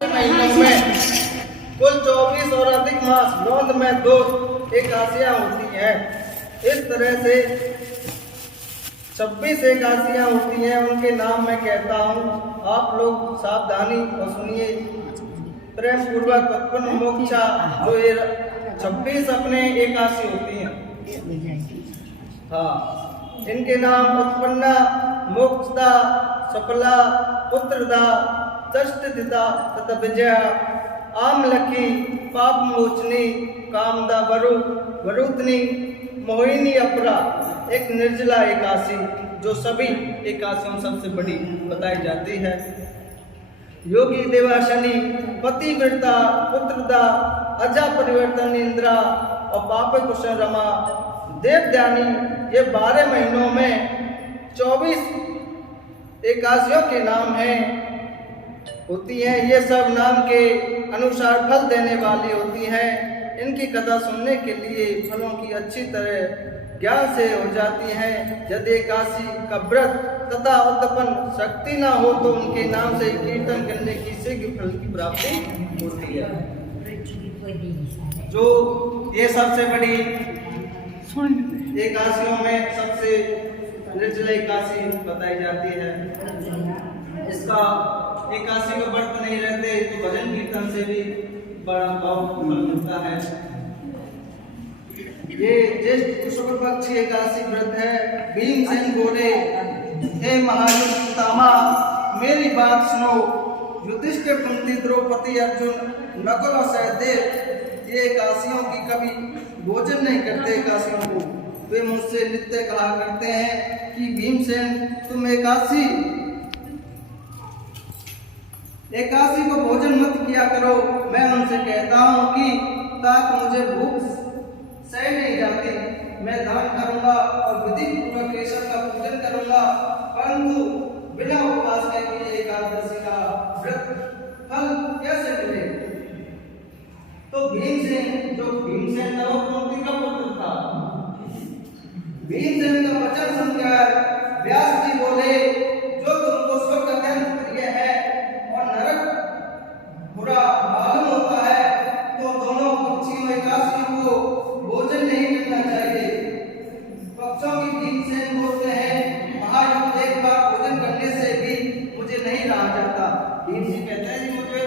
महीनों में कुल 24 और अधिक मास नौंद में 2 एकादशियां होती हैं। इस तरह से 26 एकादशियां होती हैं। उनके नाम मैं कहता हूँ, आप लोग सावधानी और सुनिए। प्रेम पूर्वक उत्पन्न मोक्षा, जो ये 26 अपने एकादशी होती हैं। हाँ, इनके नाम उत्पन्ना, मोक्षदा, सफला, पुत्रदा, षष्ठदिता तथा विजया, आमलकी, पाप मोचनी, कामदा, वरुतनी, मोहिनी, अपरा, एक निर्जला एकादशी जो सभी एकादशियों सबसे बड़ी बताई जाती है। योगी देवाशनी, पतिव्रता, पुत्रदा, अजा परिवर्तन इंद्रा और पाप कुशल रमा, देवदानी, ये 12 महीनों में 24 एकादशियों के नाम हैं होती हैं। ये सब नाम के अनुसार फल देने वाली होती हैं। इनकी कथा सुनने के लिए फलों की अच्छी तरह ज्ञान से हो जाती हैं। यदि एकादशी का व्रत तथा उद्दपन शक्ति ना हो तो उनके नाम से कीर्तन करने की शीघ्र फल की प्राप्ति होती है। जो ये सबसे बड़ी एकादशियों में सबसे निर्जला एकादशी बताई जाती है। इसका एकादशी का व्रत नहीं रहते तो भजन कीर्तन से भी बड़ा भाव फल मिलता है। ये ज्येष्ठ शुक्ल पक्ष की एकादशी व्रत है। भीमसेन बोले, हे महायुद्ध पितामह, मेरी बात सुनो। युधिष्ठिर, कुंती, द्रौपदी, अर्जुन, नकुल और सहदेव ये एकादशियों की कभी भोजन नहीं करते। एकादशियों को वे मुझसे नित्य कहा करते हैं कि भीमसेन, तुम एकादशी को भोजन मत किया करो। मैं उनसे कहता हूँ कि तात मुझे भूख सह नहीं जाती। मैं दान करूंगा और विधि पूर्वक केशव का पूजन करूंगा, परंतु बिना उपवास के लिए एकादशी का व्रत फल कैसे मिले? तो भीमसेन नवकुंती का पुत्र था। भीमसेन का वचन सुनकर व्यास जी बोले, जो तुमको स्वर्ग अत्यंत प्रिय है और नरक बुरा मालूम होता है, तो दोनों पक्षियों एकादशियों को भोजन नहीं करना चाहिए। पक्षों की भीमसेन बोलते हैं, महायुद्ध एक बार भोजन करने से भी मुझे नहीं रहा जाता। भीमसेन कहते हैं कि मुझे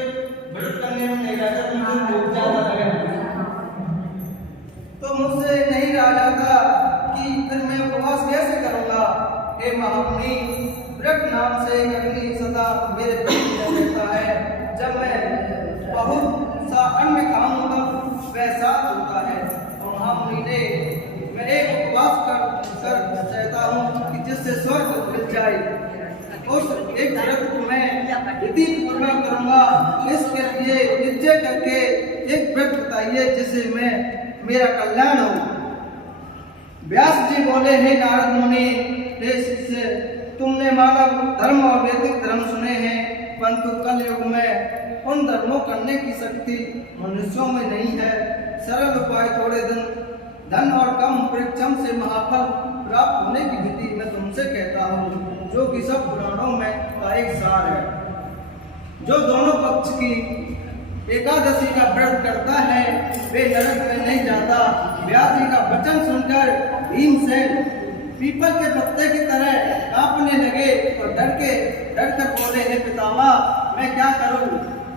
व्रत करने में नहीं रहा जाता, मुझे भूख ज्यादा लगे तो मुझसे नहीं रहा जाता कि फिर मैं उपवास कैसे करूंगा। हे महामुनि, व्रत नाम से अग्नि सदा मेरे पेट में रहता है। जब मैं बहुत सा अन्न खाऊं तब वह साथ होता है। और महामुनि ने, मैं एक उपवास कर चाहता हूँ कि जिससे स्वर्ग मिल जाए। उस एक व्रत को मैं विधि पूर्वक करूंगा। इसके लिए निश्चय करके एक व्रत बताइए जिससे मेरा कल्याण हो। व्यास जी बोले, हे नारद मुनि, हे शिष्य, तुमने मानव धर्म और वैदिक धर्म सुने हैं, परंतु कल युग में उन धर्मों करने की शक्ति मनुष्यों में नहीं है। सरल उपाय, थोड़े धन और कम परिश्रम से महाफल प्राप्त होने की विधि मैं तुमसे कहता हूँ, जो कि सब पुराणों में का एक सार है। जो दोनों पक्ष की एकादशी का व्रत करता है वे नरक में नहीं जाता। व्यास जी का वचन सुनकर भीमसेन पीपल के पत्ते की तरह कांपने लगे और डर कर बोले, हे पितामह, मैं क्या करूं?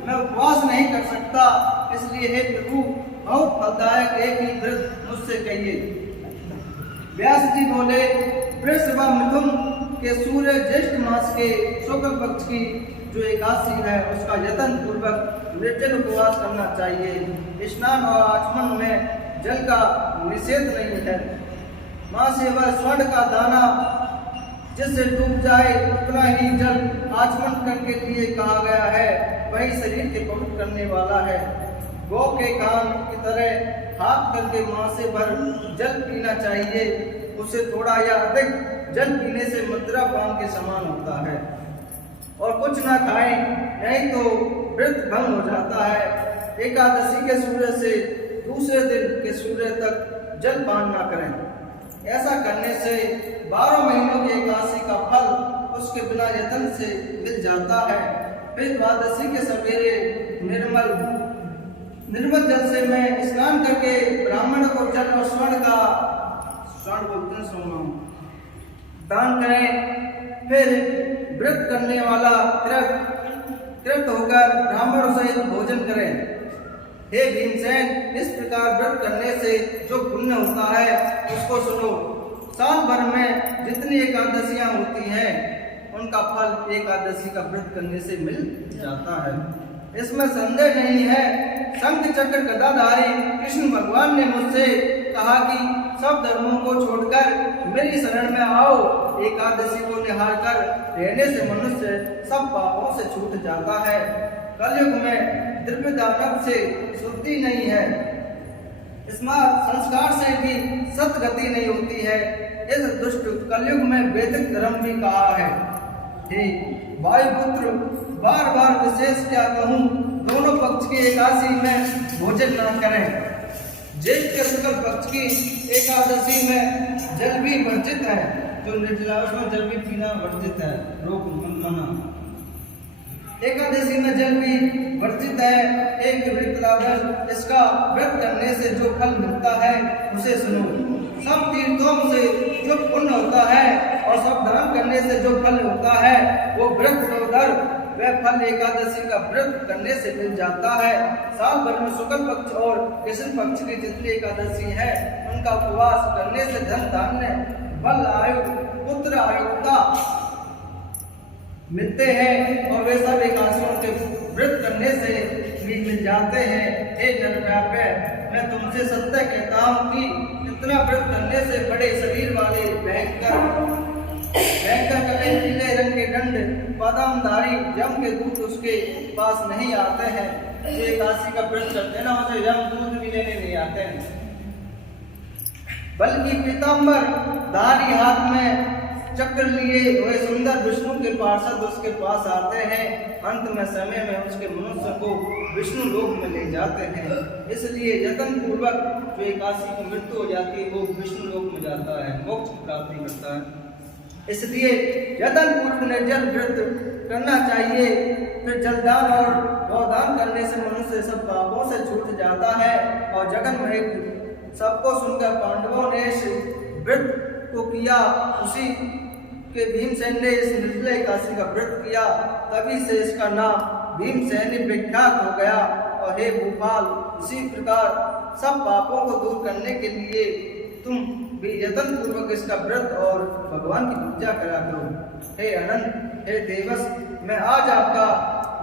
मैं उपवास नहीं कर सकता। इसलिए हे प्रभु, बहुत फलदायक एक ही व्रत मुझसे कहिए। व्यास जी बोले, वृष व मिथुन के सूर्य ज्येष्ठ मास के शुक्ल पक्ष की जो एकादशी है उसका यत्न पूर्वक निर्जल उपवास करना चाहिए। स्नान और आचमन में जल का निषेध नहीं है। मां से वह स्वर्ण का दाना जिससे डूब जाए उतना ही जल आचमन करने के लिए कहा गया है, वही शरीर के पवित्र करने वाला है। गौ के कान की तरह हाथ करके मां से भर जल पीना चाहिए। उसे थोड़ा या अधिक जल पीने से मदिरा पान के समान होता है। और कुछ ना खाएं, नहीं तो व्रत भंग हो जाता है। एकादशी के सूर्य से दूसरे दिन के सूर्य तक जल पान ना करें। ऐसा करने से 12 महीनों की एकादशी का फल उसके बिना यत्न से मिल जाता है। फिर द्वादशी के सवेरे निर्मल जल से मैं स्नान करके ब्राह्मण को जल और स्वर्ण बोलते हैं सोना दान करें। फिर व्रत करने वाला तृप्त होकर ब्राह्मणों सहित भोजन करें। हे भीमसेन, इस प्रकार व्रत करने से जो पुण्य होता है उसको सुनो। साल भर में जितनी एकादशियां होती हैं उनका फल एकादशी का व्रत करने से मिल जाता है, इसमें संदेह नहीं है। शंख चक्र गदाधारी कृष्ण भगवान ने मुझसे कहा कि सब धर्मों को छोड़कर मेरी शरण में आओ। एकादशी को निहार कर रहने से मनुष्य सब पापों से छूट जाता है। कलयुग में द्रव्य दानव से शुद्धि नहीं है, स्मार्ट संस्कार से भी सतगति नहीं होती है। इस दुष्ट कलयुग में वैदिक धर्म भी कहा है। हे वायुपुत्र, बार बार विशेष क्या कहूँ, दोनों पक्ष की एकादशी में भोजन न करें। ज्येष्ठ के शुक्ल पक्ष की एकादशी में जल भी वर्जित है, जो निर्जला उसमें जल भी पीना वर्जित है, रोग मना। एकादशी में जल भी वर्जित है। एक वृत्त इसका व्रत करने से जो फल मिलता है उसे सुनो। सब तीर्थों से जो पुण्य होता है और सब दान करने से जो फल होता है वो व्रत उधर वह फल एकादशी का व्रत करने से मिल जाता है। साल भर में शुक्ल पक्ष और कृष्ण पक्ष की जितनी एकादशी है उनका उपवास करने से धन धान्य बल आयु पुत्र आयुक्ता मिलते हैं और वे सब एकादशियों के व्रत करने से भी मिल जाते हैं। हे नरव्याप्य, मैं तुमसे सत्य कहता हूँ कि इतना व्रत करने से बड़े शरीर वाले भयंकर पीले रंग के दंड बादामधारी यम के दूत उसके पास नहीं आते हैं। जो एकादशी का व्रत करते हैं ना उसे यम दूत भी लेने नहीं आते हैं, बल्कि पीताम्बर धारी हाथ में चक्र लिए हुए सुंदर विष्णु के पार्षद उसके पास आते हैं। अंत में समय में उसके मनुष्य को विष्णु लोक में ले जाते हैं। इसलिए यत्न पूर्वक जो एकादशी की मृत्यु हो जाती है वो विष्णु लोक में जाता है, मोक्ष की प्राप्ति करता है। इसलिए यत्न पूर्व निर्जल व्रत करना चाहिए। फिर जलदान और गौदान करने से मनुष्य सब पापों से छूट जाता है। और जगन में सबको सुनकर पांडवों ने इस व्रत को किया, उसी के भीमसेन ने इस निर्जल एकादशी का व्रत किया, तभी से इसका नाम भीमसेनी विख्यात हो गया। और हे भूपाल, इसी प्रकार सब पापों को दूर करने के लिए तुम भी यत्न पूर्वक इसका व्रत और भगवान की पूजा करा करो। हे अनंत, हे देवस, मैं आज आपका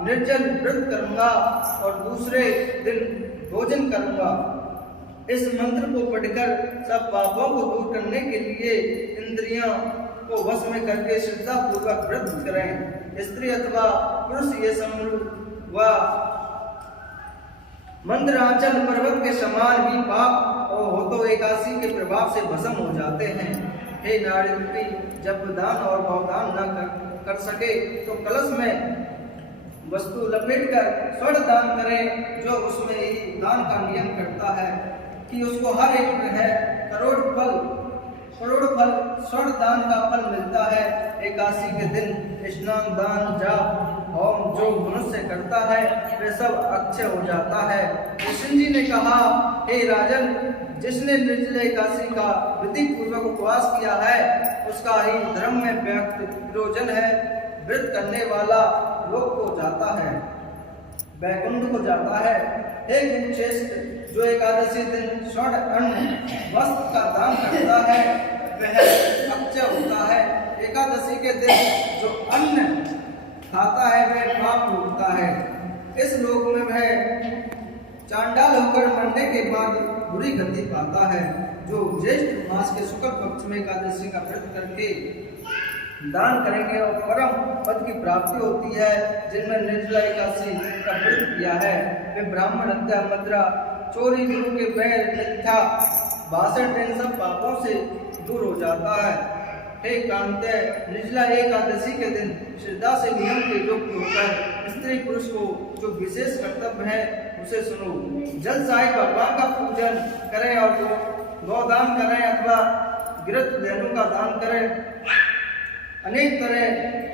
निर्जल व्रत करूंगा और दूसरे दिन भोजन करूंगा। इस मंत्र को पढ़कर सब पापों को दूर करने के लिए इंद्रियों को वश में करके श्रद्धा पूर्वक व्रत करें। स्त्री अथवा पुरुष ये समूह व मंदराचल पर्वत के समान भी पाप और हो तो एकादशी के प्रभाव से भस्म हो जाते हैं। हे नारी, जब दान और गौदान न कर सके तो कलश में वस्तु लपेटकर स्वर्ण दान करें, जो उसमें ही दान का नियम करता है कि उसको हर एक है करोड़ फल स्वर्ण दान का फल मिलता है। एकादशी के दिन स्नान दान जाप होम जो मनुष्य करता है वह सब अक्षय हो जाता है। कृष्ण जी ने कहा, हे राजन, जिसने निर्जल एकादशी का विधि पूर्वक उपवास किया है उसका ही धर्म में व्यक्त प्रयोजन है। व्रत करने वाला लोक को जाता है, वैकुंठ को जाता है। हे कुरुश्रेष्ठ, जो एकादशी दिन स्वर्ण अन्न वस्त्र का दान करता है वह अक्षय होता है। एकादशी के दिन जो अन्न खाता है वह पाप होता है। इस लोक में वह चांडाल होकर मरने के बाद बुरी गति पाता है। जो ज्येष्ठ मास के शुक्ल पक्ष में एकादशी का व्रत करके दान करेंगे और परम पद की प्राप्ति होती है, जिनमें निर्जला एकादशी का व्रत किया है, वे ब्राह्मण हत्या, मद्रा, चोरी, गुरु के बैर, मिथ्या भाषण, इन सब पापों से दूर हो जाता है। हे कांते, निर्जला एकादशी के दिन श्रद्धा से नियम के युक्त होकर स्त्री पुरुष को जो विशेष कर्तव्य है उसे सुनो। जल साहिब भगवान का पूजन करें और गौदान करें अथवा गिरत धेनु का दान करें। अनेक तरह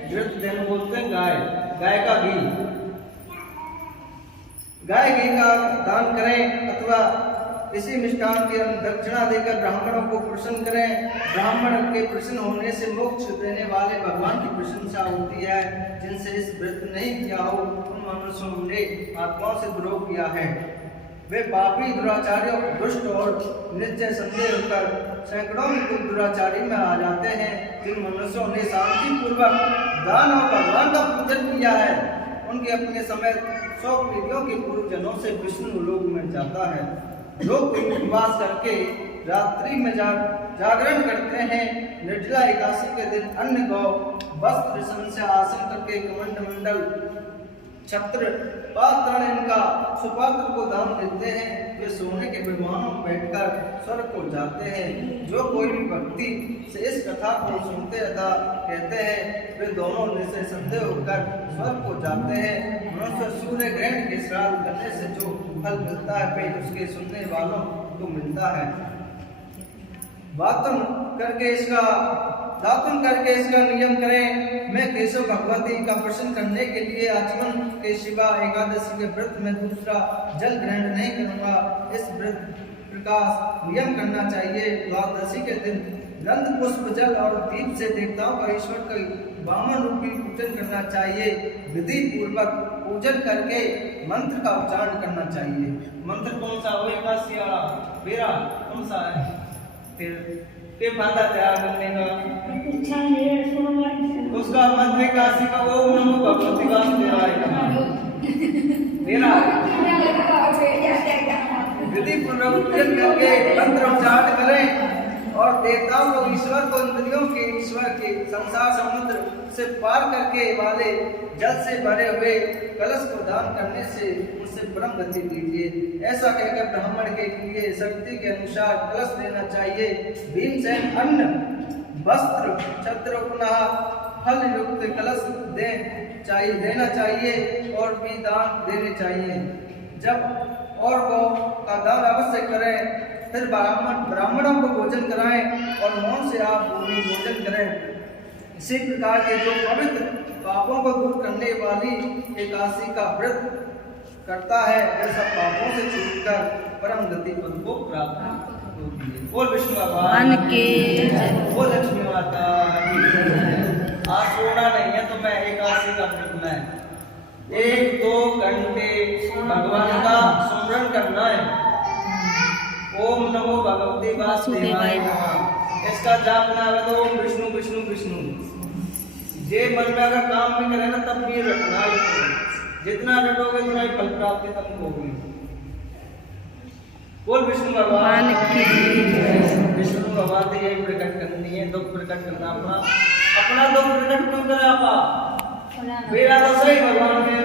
गिरत धेनु बोलते हैं गाय का घी, गाय घी का दान करें अथवा किसी मिष्टान की दक्षिणा देकर ब्राह्मणों को प्रसन्न करें। ब्राह्मण के प्रसन्न होने से मोक्ष देने वाले भगवान की प्रशंसा होती है। जिनसे इस व्रत नहीं किया हो उन मनुष्यों ने आत्माओं से द्रोह किया है। वे पापी दुराचारियों दुष्ट और निश्चय संदेह होकर सैकड़ों में दुराचारी में आ जाते हैं। जिन मनुष्यों ने शांति पूर्वक दान और भगवान का पूजन किया है उनके अपने समय 100 पीढ़ियों के पूर्वजनों से विष्णु लोक में जाता है। जो कोई उपवास करके रात्रि में जागरण करते हैं, निर्जला एकादशी के दिन अन्न गौ वस्त्र संशय आसन करके कमंड मंडल छत्र पात्र इनका सुपात्र को दान देते हैं, वे सोने के विमानों में बैठकर स्वर्ग को जाते हैं। जो कोई भी भक्ति से इस कथा को सुनते अथा कहते हैं, वे दोनों निश्चय संदेह होकर स्वर्ग को जाते हैं। मनुष्य सूर्य ग्रहण के श्राद्ध करने से जो फल मिलता है वे उसके सुनने वालों को मिलता है। दातुन करके इसका नियम करें। मैं केशव भगवती का प्रसन्न करने के लिए आचमन के शिवा एकादशी के व्रत में दूसरा जल ग्रहण नहीं करूंगा। इस व्रत प्रकाश नियम करना चाहिए। द्वादशी के दिन गंध पुष्प जल और दीप से देवताओं का ईश्वर का वामन रूपी पूजन करना चाहिए। विधि पूर्वक पूजन करके मंत्र का उच्चारण करना चाहिए। मंत्र कौन सा हो? एकादशी वाला मेरा कौन सा है? फिर के बाधा तैयार करने का उसका मंत्र एकादशी का ओम नमो भगवते वासुदेवाय मेरा विधि पूर्वक पूजन करके मंत्र उच्चारण करें और देवताओं को ईश्वर को इंद्रियों के ईश्वर के संसार समुद्र से पार करके वाले जल से भरे हुए कलश को दान करने से उनसे परम गति दीजिए। ऐसा कहकर ब्राह्मण के लिए शक्ति के अनुसार कलश देना चाहिए। भीमसेन अन्न वस्त्र छत्र पुनः फल युक्त कलश देना चाहिए और भी दान देने चाहिए। जब और गौ का दान अवश्य करें। फिर ब्राह्मणों को भोजन कराएं और मौन से आप भूमि भोजन करें। इसी प्रकार के जो पवित्र पापों को दूर करने वाली एकादशी का व्रत करता है वह सब पापों से छूटकर परम गति पद को प्राप्त होती है। बोल विष्णु भगवान की जय, बोल लक्ष्मी माता की जय। आज सोना नहीं है तो मैं एकादशी का व्रत में 1-2 घंटे भगवान का स्मरण करना है। ओम नमो भगवते वासुदेवाय नमः। इसका जाप ना है तो ओम विष्णु विष्णु विष्णु। जे मन में अगर काम नहीं करे ना तब भी रटना ही। जितना रटोगे उतना ही फल प्राप्ति तुमको होगी। बोल विष्णु भगवान की जय। विष्णु भगवान से यही प्रकट करनी है, दुख प्रकट करना अपना दुख प्रकट क्यों करे आपा? मेरा तो सही भगवान है